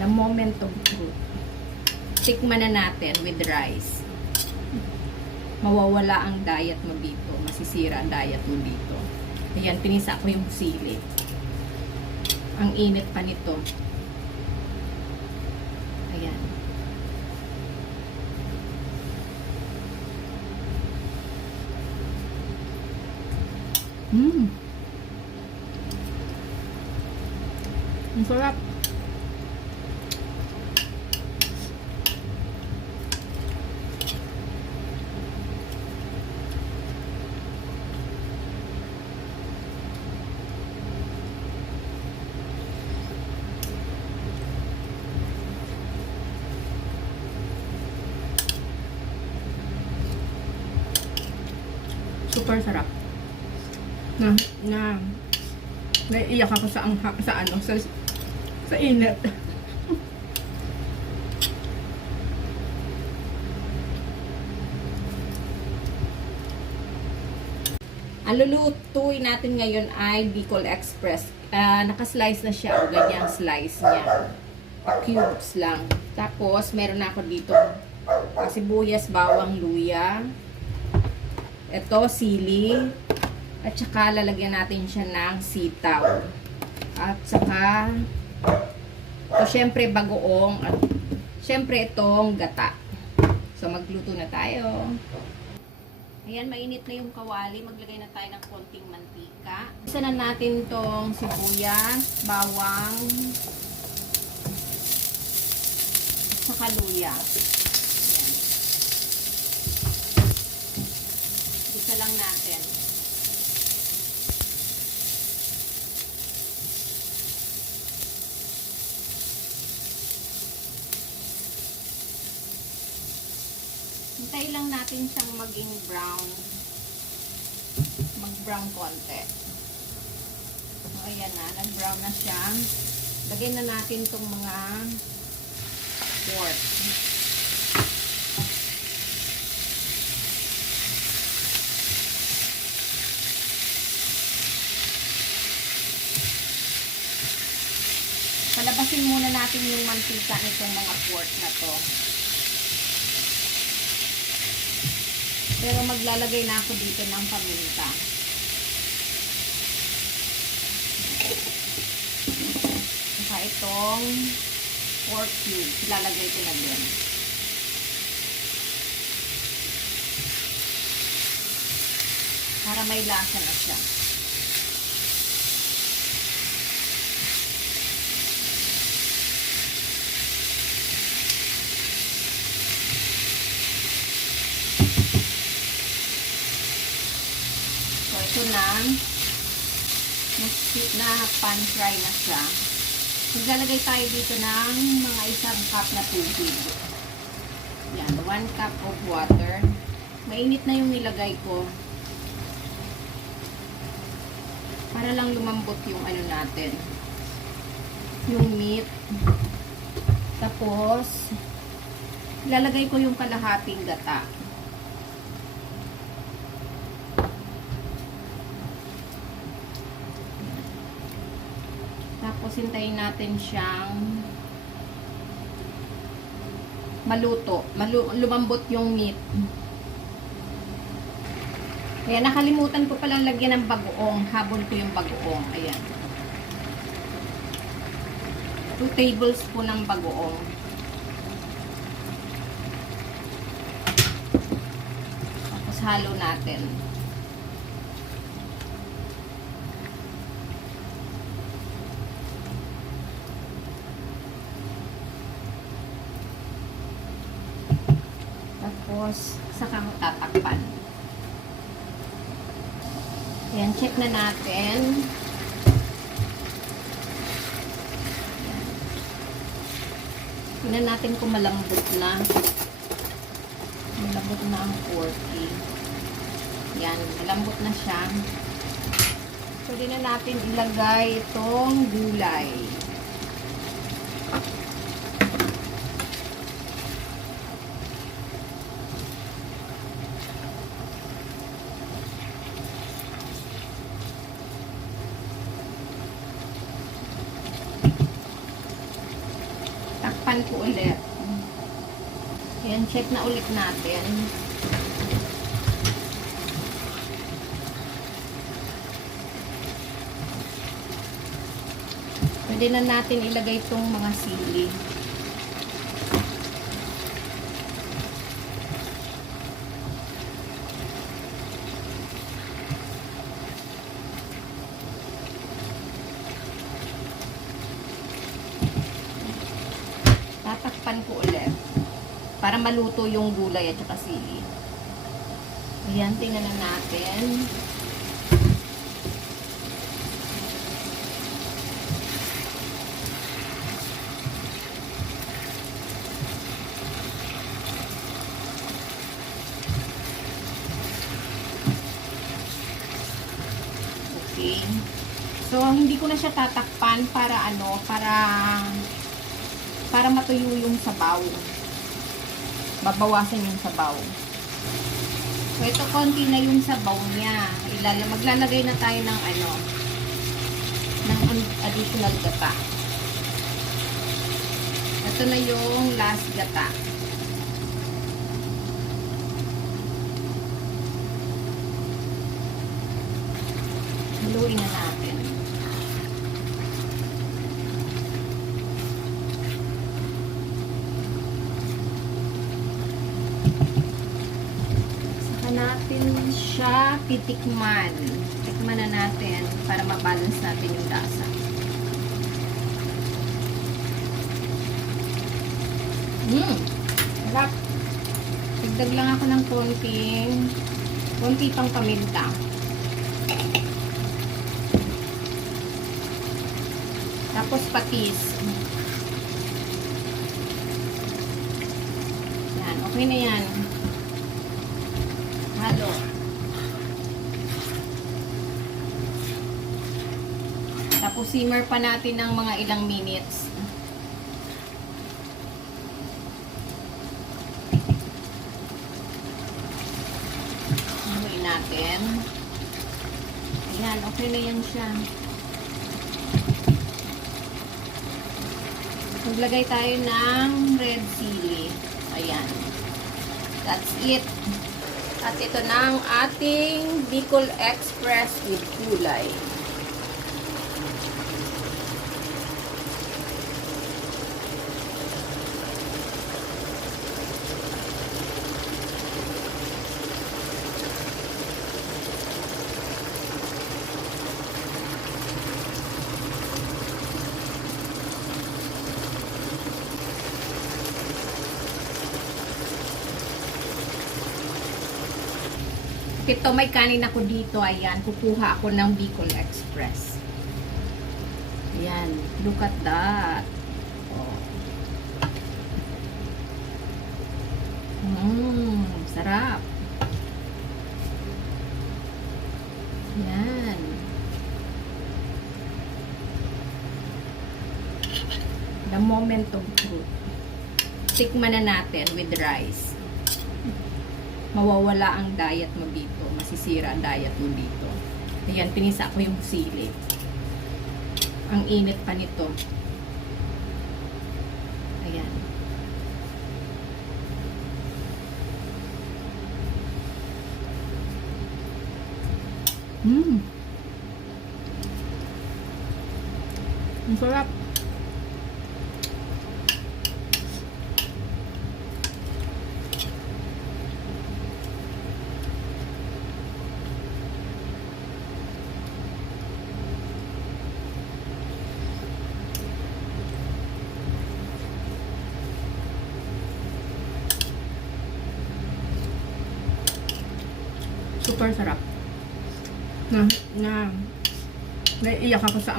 The moment of truth. Tikman na natin with rice. Mawawala ang diet mo dito. Masisira ang diet mo dito. Ayan, pinisa ko yung sili. Ang init pa nito. Ayan. Ang sarap. Super sarap. Naiiyak ako sa init. Ang lulutuin natin ngayon ay Bicol Express. Naka-slice na siya, o ganyang slice niya. Cubes lang. Tapos, meron na ako dito sibuyas, bawang, luya. Ito, sili. At saka, lalagyan natin siya ng sitaw. At saka, ito, syempre, bagoong. At syempre, itong gata. So, magluto na tayo. Ayan, mainit na yung kawali. Maglagay na tayo ng konting mantika. Isa na natin itong sibuyas, bawang, at saka luya. Ayan. Isa lang natin. Hintay lang natin siyang maging brown. Mag-brown konti. So, ayan na. Nag-brown na siya. Lagyan na natin itong mga pork. Palabasin muna natin yung mantika nitong mga pork na to. Pero maglalagay na ako dito ng paminta. Saka itong pork cube. Ilalagay ko na din. Para may lasa na siya. Ito na pan fry na siya. Maglalagay tayo dito ng mga 1 cup na tubig. Yan, 1 cup of water. Mainit na yung nilagay ko. Para lang lumambot yung ano natin. Yung meat. Tapos, ilalagay ko yung kalahating gata. Tapos, hintayin natin siyang maluto. Lumambot yung meat. Kaya nakalimutan ko palang lagyan ng bagoong. Habol ko yung bagoong. Ayan. 2 tablespoon ng bagoong. Tapos, halo natin. Tapos, saka mo tatakpan. Ayan, check na natin. Tingnan natin kung malambot na. Malambot na ang porky. Ayan, malambot na siya. Pwede na natin ilagay itong gulay. tatakpan ko ulit. Ayan, check na ulit natin. Pwede na natin ilagay itong mga sili. Tatakpan ko ulit para maluto yung gulay at saka sili. Ayan, tingnan na natin. Okay. So, hindi ko na siya tatakpan para ano, para matuyo yung sabaw. Babawasan yung sabaw. So, ito konti na yung sabaw niya. Maglalagay na tayo ng ano, ng additional gata. Ito na yung last gata. Haluin na natin. Natin siya titikman. Tikman na natin para mabalance natin yung lasa. Sarap. Dagdag lang ako ng konti pang paminta. Tapos patis. Yan, okay na yan. Halo. Tapos simmer pa natin ng mga ilang minutes. Haluin natin. Ayan, okay na yan siya. Maglagay tayo ng red chili. Ayan. That's it. At ito na ang ating Bicol Express with gulay. Ito, may kanin ako dito. Ayan, kukuha ako ng Bicol Express. Ayan, look at that. Oh. Sarap. Ayan. The moment of truth. Tikman na natin with rice. Mawawala ang diet mo dito. Masisira ang diet mo dito. Ayan, pinisa ko yung sili. Ang init pa nito. Ayan. Ang sarap. Super sarap. Naiiyak ako sa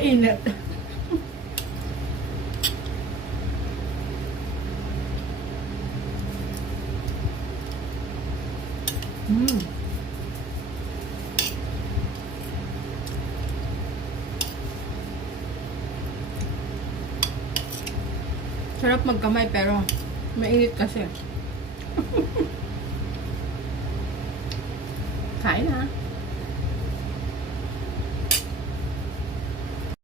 init. Sarap magkamay pero mainit kasi. Kain na.